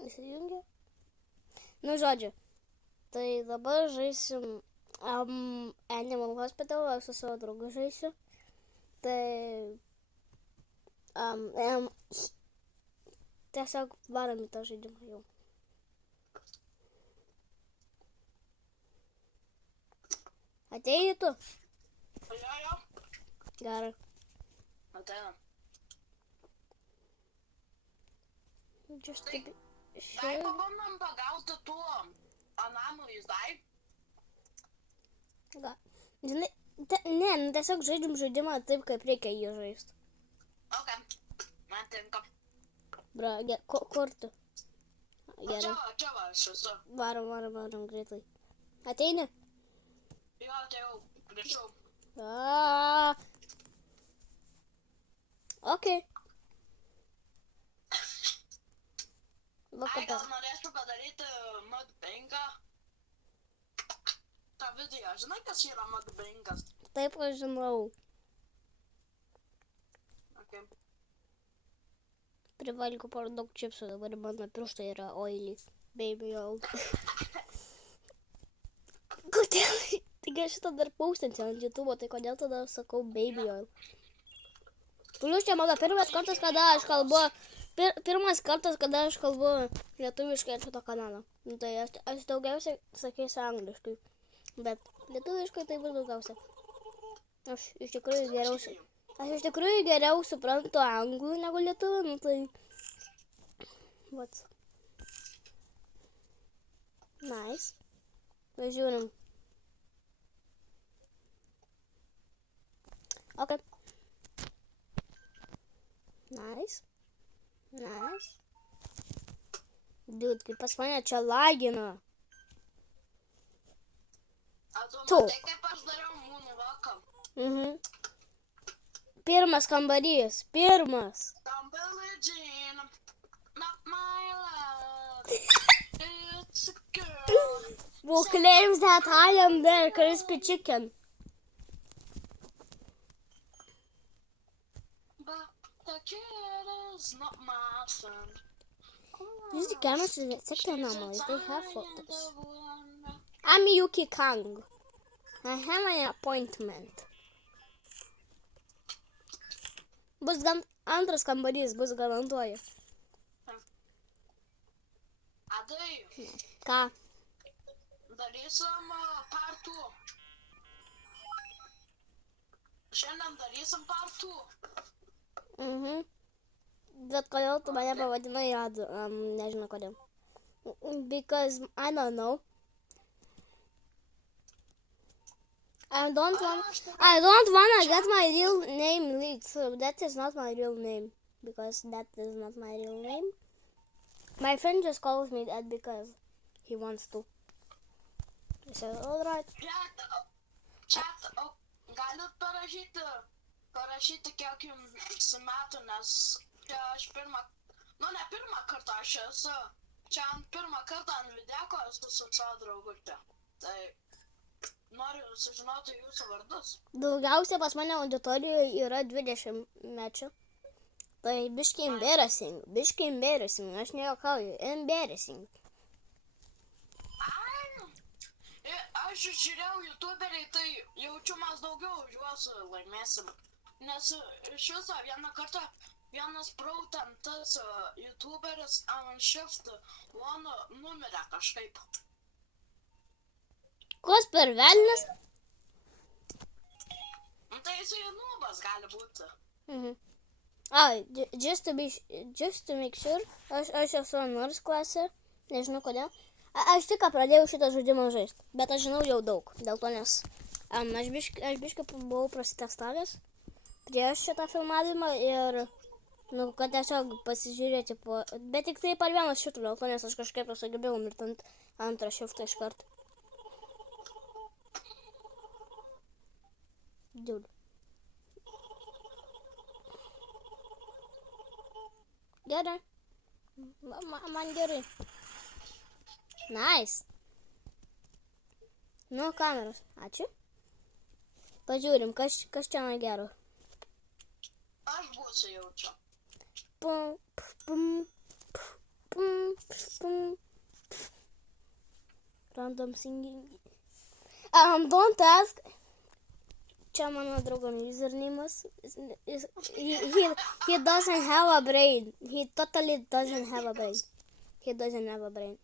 Įsijungia. Nu, žodžiu. Tai dabar žaisim Animal Hospital, aš su savo draugu žaisiu. Tai tiesiog varom į tą žaidimą jau. Atėjai tu? Jo. Gerai. Ateinam. Tai pabandom pagauti tų anamų įzdai. Žinai, tiesiog žaidžiam žaidimą taip, kaip reikia jį žaisti. Ok, man tinka. Bra, kur tu? Gerai. Čia va, aš esu. Varom greitai. Ateini? Jo, atėjau, grįžau. Ok. Ai, gal norėčiau padaryti mukbangą. Ta video, žinai, kas yra mukbangas? Taip, aš žinau. Ok. Privalgiau per daug čipsų, dabar mano pirštai yra oily. Baby oil. Kodėl? Taigi aš šitą dar paustinsiu ant YouTube, tai kodėl tada sakau baby oil? Plius čia mano pirmas kartas, kada aš kalbu... Pirmas kartas, kada aš kalbu lietuviškai ant šito kanalo. Tai aš daugiausiai sakysiu angliškai. Bet lietuviškai tai bus daugiausia. Aš iš tikrųjų geriau suprantu anglų negu lietuvių, nu tai... Vat. Nice. Važiūrim. Ok. Nice. Dude, kaip pas mane čia lagina. Tu matai, kaip aš dariau moonwalką? Pirmas kambarys. Pirmas. Don't believe Jean, not my love. It's a girl. Who claims that I am their crispy chicken? But the kid is not my son. Use the cameras to detect the anomalies. They have photos. I'm Yuki Kang. I have an appointment. Bus antras kambarys, bus garantuoju. Adai. Ką? Darysim part 2. Šiandien darysim part 2. Bet kodėl tu mane pavadinai Adu? Nežinau kodėl. Because I don't know. I don't wanna get my real name leaked. So that is not my real name. Because that is not my real name. My friend just calls me that because he wants to. I said, alright. Chat, galit parašyti kiek jums metų, nes čia aš ne pirmą kartą aš esu. Čia pirmą kartą ant videko esu su savo draugu čia. Tai noriu sužinoti jūsų vardus. Daugiausia pas mane auditorijoje yra 20 mečių. Tai biškai embarrassing, aš nejuokauju, embarrassing. Aš žiūrėjau YouTuberiai, tai jaučiu mes daugiau už juos laimėsim. Nes iš viso vieną kartą vienas prautantas YouTuberis ant Shift One numirė kažkaip. Kos per velnias? Tai jisai nubas gali būti. Just to make sure, aš esu nors klasė, nežinau kodėl. Aš tik pradėjau šitą žaidimą žaisti, bet aš žinau jau daug, dėl to nes aš biškai buvau prasitestavęs prieš šitą filmavimą ir, kad tiesiog pasižiūrėti po, bet tik tai per vienas šitą, dėl to nes aš kažkaip sugebėjau mirti ant antrą šiftą iš karto. Dude. Gerai. Man gerai. Nice. Nu, kameros. Ačiū. Pažiūrim, kas čia gero. Aš būsiu jau čia. Pum, pum. Random singing. Don't ask. Čia mano draugo username'as. He doesn't have a brain. He totally doesn't have a brain. He doesn't have a brain.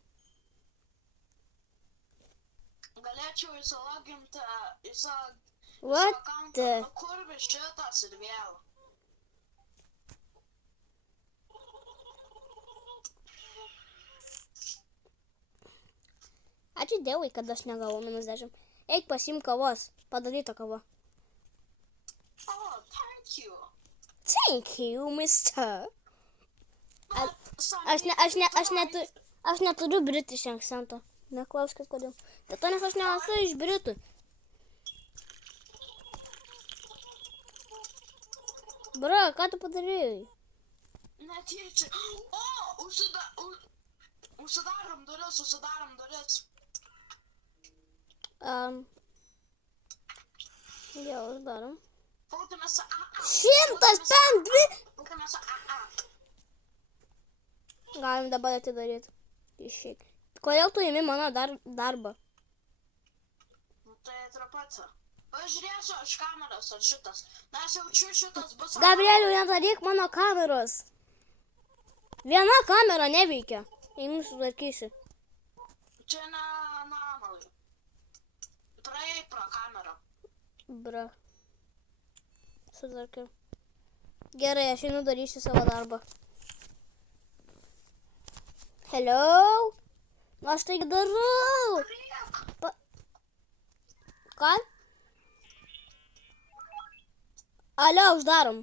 Galėčiau įsiloginti į savo What akauntų, the? nu kur vis šitas ir vėl. Ačiū Dievui, kad aš negavau -10. Eik pasiimk kavos. Padaryta kava. Oh, thank you. Thank you, mister. Bet, Aš neturiu british akcento. Neklauskit kodėl. Dėl to, nes aš nesu iš Britų. Bro, ką tu padarėjai? Netyčia. O, užsidarom duris. Jau uždarom. Pulkimės AA. 102! Pulkimės AA. Galim dabar atidaryti. Išeik. Kodėl tu imi mano darbą? Nu tai truputį. Pažiūrėsiu iš kameros ar šitas. Nes jaučiu šitas bus... Gabrieliu, nedaryk mano kameros. Viena kamera neveikia. Einu sutvarkysiu. Čia ne amalai. Praeik pro kamerą. Bra. Sutvarkiau. Gerai, aš einu darysiu savo darbą. Hello? Aš tai darau. Ką? Alio, uždarom.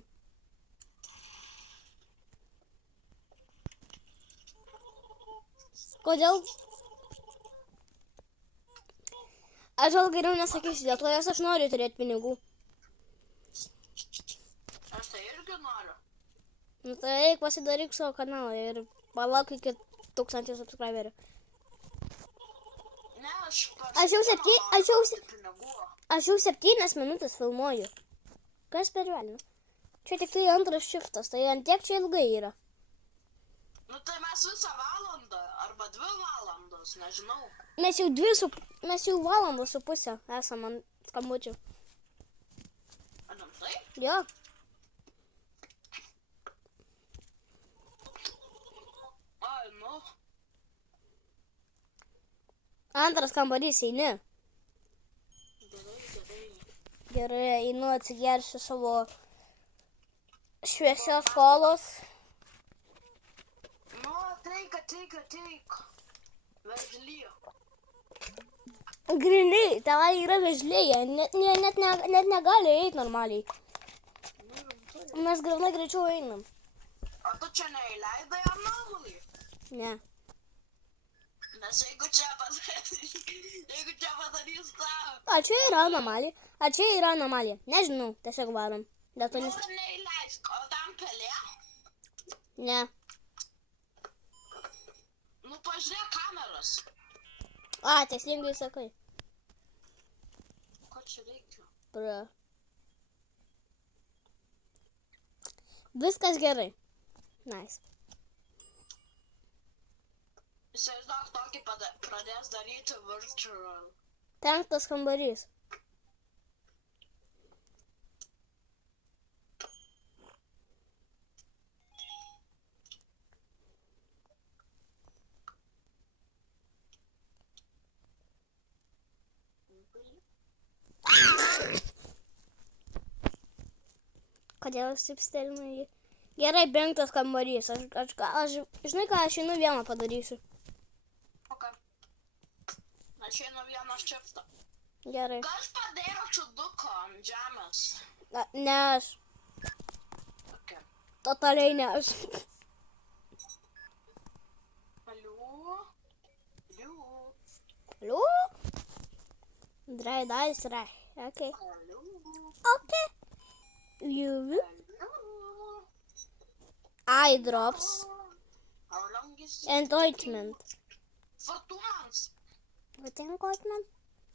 Kodėl? Aš gal geriau nesakysiu, dėl to aš noriu turėti pinigų. Aš tai irgi noriu. Nu tai eik pasidaryk savo kanalą ir palauk iki 1000 subscriberių. Ne, Aš jau 7 minutės filmuoju. Kas per velnių? Čia tik tai antras šiftas, tai ant tiek čia ilgai yra. Nu tai mes visą valandą, arba 2 valandos, nežinau. Mes jau valandą su pusę esam ant skambučių. Adam tai? Jo. Ai, nu. Antras kambarys eini. Gerai. Gerai, einu atsigersiu savo šviesios kolos. Nu, teik. Vežlyje. Griniai, tavai yra vežlėje, net negali eiti normaliai. Mes grinai greičiau einam. O tu čia neįleidai anomalį? Ne. Nes jeigu čia padarys tą... A čia yra anomalija. Nežinau, tiesiog varom. Dėl to Nu, neįleisk, o tam pelė? Ne. Nu, pažiūrėk kameras. A, teisingai sakai. Ko čia reikia? Bra. Viskas gerai. Nice. Įsivaizduok, tokį pradės daryti virtual. 5 kambarys. Kodėl aš taip stelinu jį? Gerai, 5 kambarys. Aš žinai ką, aš einu vieną padarysiu. Ok. Aš einu vieną šiftą. Gerai. Kas padėjo čiuduko ant žemės? Ne aš. Ok. Totaliai ne aš. Aliu. Hello? Drai, drai. Okay. Aliu. Okay. You. Eye drops. How long is it? And ointment. For 2 months. I think ointment?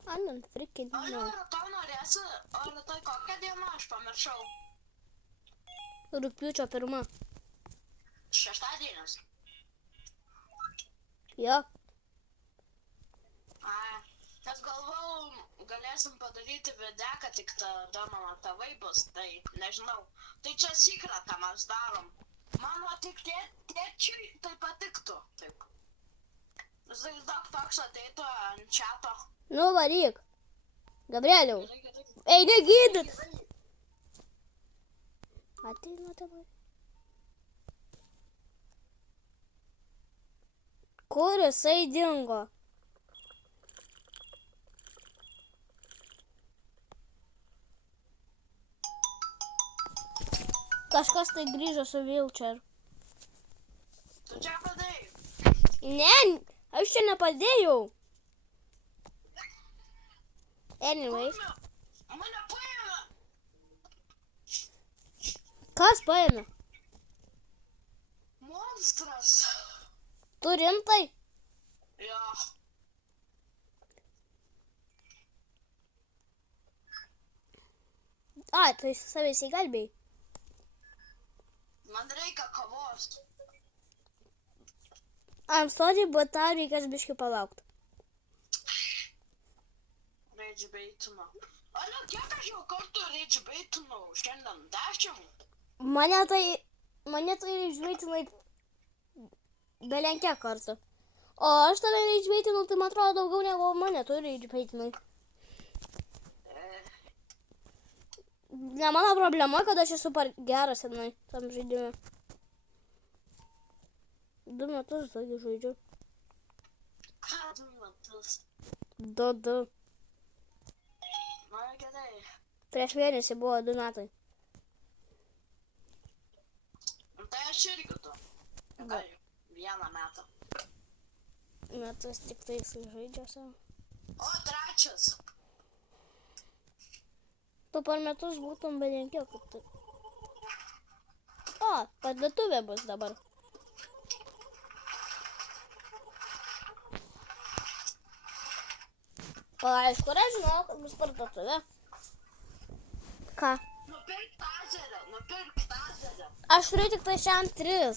I don't freaking Aliu, know. rytoj norėsi, o rytoj kokią dieną aš pamiršau? Rugpjūčio 1. Šeštadienis. Jo. Ai. Nes galvau, galėsim padaryti videką, tik tada mano tėvai bus, tai nežinau. Tai čia secret, ką mes darom. Mano tik tėčiui tai patiktų. Taip. Įsivaizduok, toks ateitų ant čiato. Nu, varyk. Gabrieliau. Ei, negydyt. Ateina tėvai. Kur jisai dingo? Kažkas tai grįžo su wheelchair. Tu čia padėjai. Ne, aš čia nepadėjau. Anyways. Mane paėmė. Kas paėmė? Monstras. Tu rimtai? Jo. A, tai savęs įgalbėjai. Man reikia kavos. I'm sorry, bet tau reikės biškį palaukti. Rage baitinau. Ale, kiek aš jau kartų rage baitinau? Šiandien 10? Mane tai išveitinai belenkia kartą. O aš tave išveitinau, tai man atrodo daugiau negu mane tu išveitinai. Ne mano problema, kad aš esu geras senai tam žaidime. 2 metus tokį žaidžiu. Ką 2 metus? 2. Na, gerai. Prieš mėnesį buvo 2 metai. Tai aš irgi tu. Gal 1 metą. Metus tik tai žaidžia savo. O, 3. Tu per metus būtum belenkia, kaip tu. O, parduotuvė bus dabar. Aišku, aš žinau, kad bus parduotuvė. Ką? Nupirk tazerę. Aš turiu tik tai šiam 3.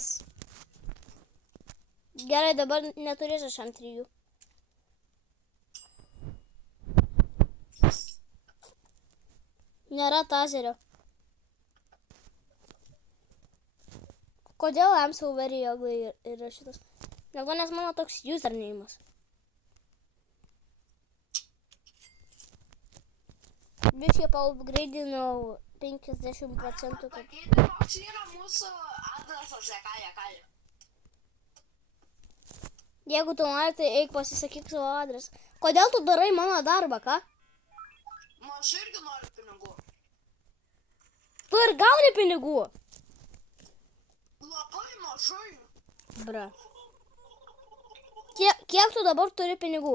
Gerai, dabar neturėsiu šiam 3. Nėra tazerio. Kodėl Amsel very ugly yra šitas? Negu nes mano toks username'as. Biškai paupgraidinau 50%. Sakyti, koks yra mūsų adresas, jekaja. Jeigu tu nori, tai eik pasisakyk savo adresą. Kodėl tu darai mano darbą, ką? Aš irgi noriu pinigų. Tu ir gauni pinigų. Labai mažai. Bra. Kiek tu dabar turi pinigų?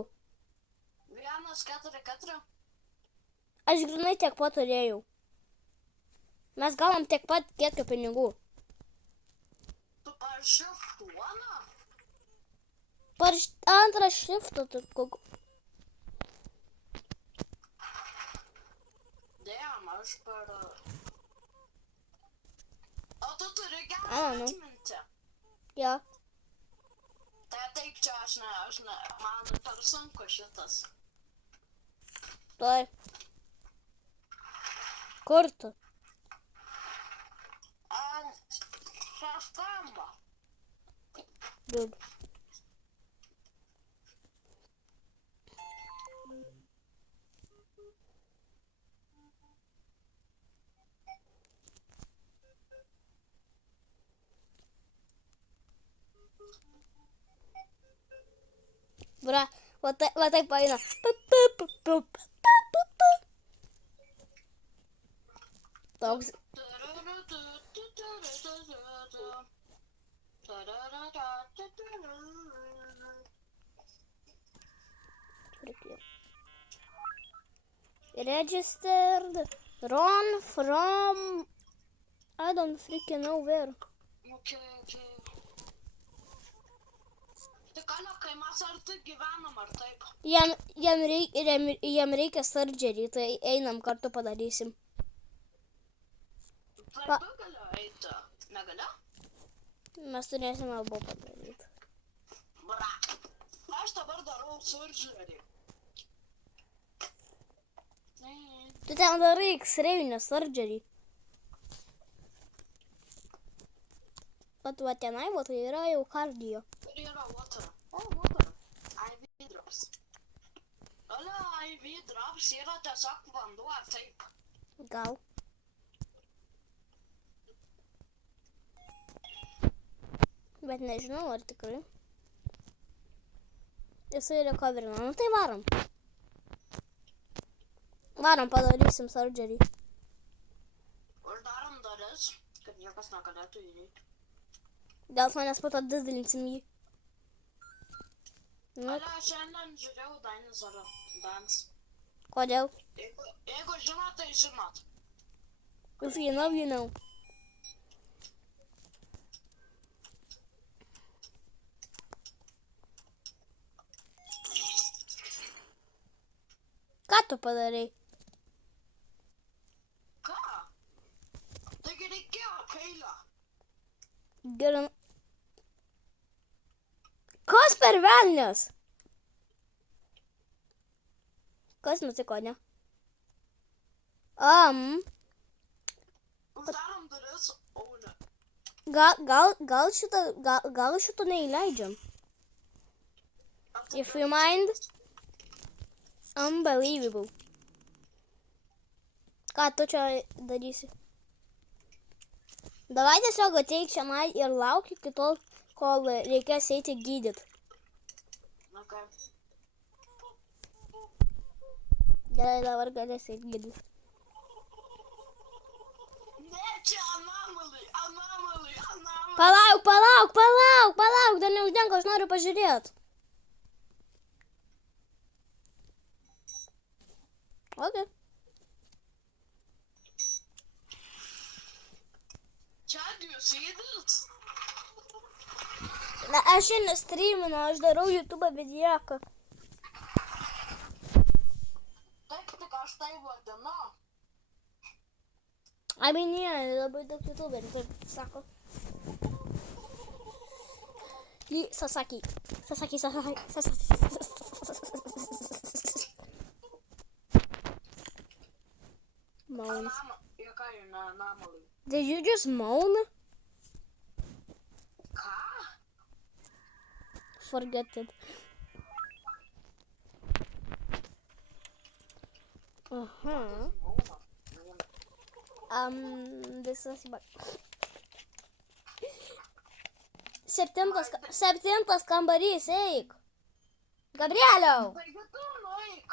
1,4. Aš grinai tiek pat turėjau. Mes gaunam tiek pat kiekio pinigų. Tu parašyk duoną? Antrą šriftą tu kokį. Dėjom, aš per... O tu turi gerą nu. atmintį. Jo. Tai taip čia aš ne, man per sunku šitas. Tuoj. Kur tu? Ant šestamba. Liūd. Bra, va taip paina. Toks. Registered. Run from... I don't freaking know where. Okay. Tai ką, kai mes arti gyvenam, ar taip? Jam reikia surgery, tai einam kartu padarysim. Tai tu galiu eiti, negaliu? Mes turėsime abu padaryti. Bra, aš dabar darau surgery. Tu ten darai X-rayinę surgery. Va tenai, va tai yra jau kardio. Ir yra water. O, water. IV drops. Ale, IV drops yra tiesiog vanduo, ar taip? Gal. Bet nežinau, ar tikrai. Jisai recoverina. Nu tai varom. Varom, padarysim surgery. Uždarom duris, kad niekas negalėtų įeiti. Dėl to nes po to didilinsim jį. Nu, Ale, šiandien žiūrėjau Dinosaurą Dance. kodėl? Jeigu žinot, tai žinot. If you know, you know. Ką tu padarai? Ką? Taigi reikėjo peilio. Gerai. Kas per velnias? Kas nutiko, ne? Uždarom duris, o ne. Gal šito neįleidžiam? If you mind. Unbelievable. Ką tu čia darysi? Davai tiesiog ateik šiandien ir lauk iki tol, kol reikės eiti gydyt. Okay. Gerai, dabar galės eiti gydyt. Ne, čia anomaly. Palauk, dar neuždenk, aš noriu pažiūrėti. Okay. Čia, do you see this? Na, aš šiandien streaminu, aš darau YouTube videoką. Taip, tik aš tai vadinu. Ne, labai daug YouTuberių taip sako. Sasaki. Moans. Jokai, ne, anomaly. Did you just moan? Ką? Forget it. Visas septintas kambarys, eik. Gabrieliau. Taigi tu nueik.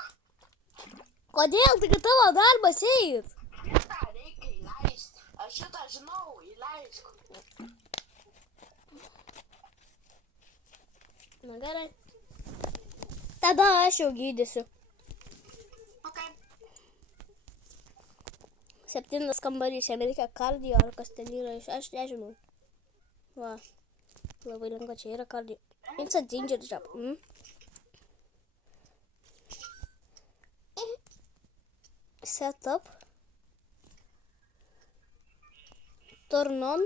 Kodėl tik tavo darbas eit? Šitą reikia įleisti. Aš šitą žinau, įleisk. Na gerai. Tada aš jau gydysiu. Okay. Septintas kambarys, jam reikia kardio, ar kas ten yra, aš nežinau. Va, labai lengva, čia yra kardio. It's a danger job. Set up. Turn on.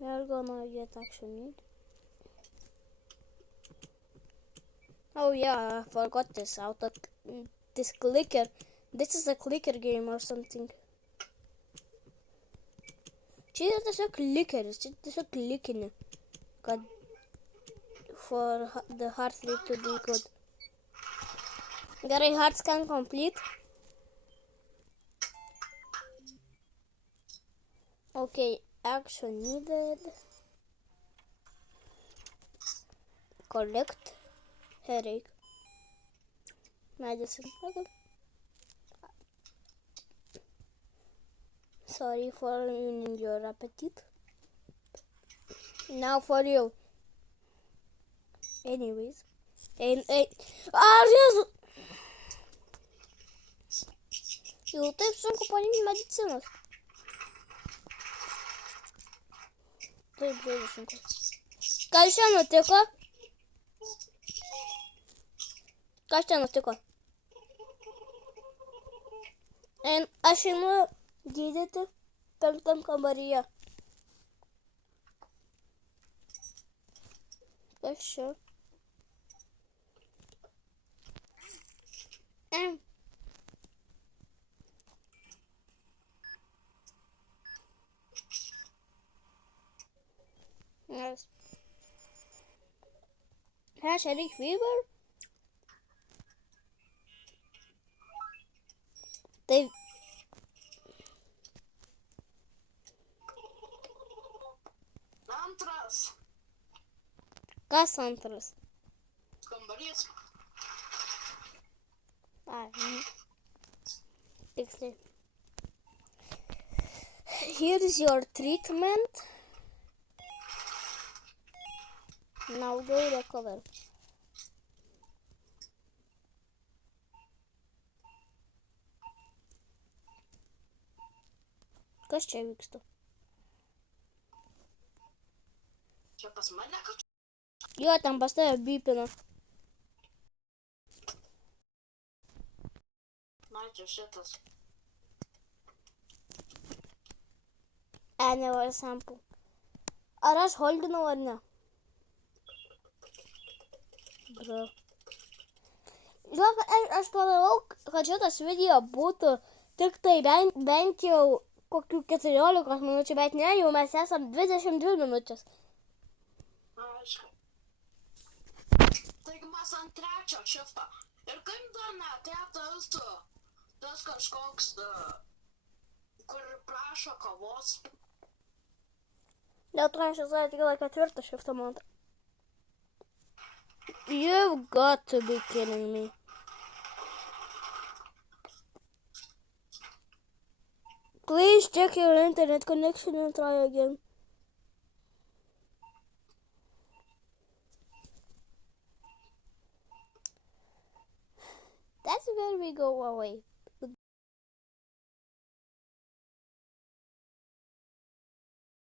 We are gonna get action need. Oh yeah, I forgot this this clicker. This is a clicker game or something. Čia yra tiesiog clickeris, čia tiesiog klikini, kad for the heart rate to be good. Gerai, heart scan complete. Okay, action needed. Collect headache. Medicine. Okay. Sorry for ruining your appetite. Now for you. Anyways. Jėzu! Jau taip sunku paimti medicinos. Taip, žiūrėjau sunku. Kas čia nutiko? Kas čia nutiko? Aš einu gydyti penktam kambaryje. Kas čia? Yes. Has Eric Weaver? Tai Antras kas antras? kambarys. Ai, tiksliai. Here is your treatment. Now go recover. Kas čia vyksta? Čia pas mane kažkas. Jo, ten pas tave bipina. Na, čia šitas. Annual sample. Ar aš holdinau ar ne? Bro. Žinok, aš planavau, kad šitas video būtų tik tai bent jau kokių 14 minučių, bet ne, jau mes esam 22 minutės. Aišku. Taigi mes ant trečio šifto. Ir kaip dar netėtas tas kažkoks, kur prašo kavos. Dėl to aš esu atgal 4 šifto montą. You've got to be kidding me. Please check your internet connection and try again. That's where we go away.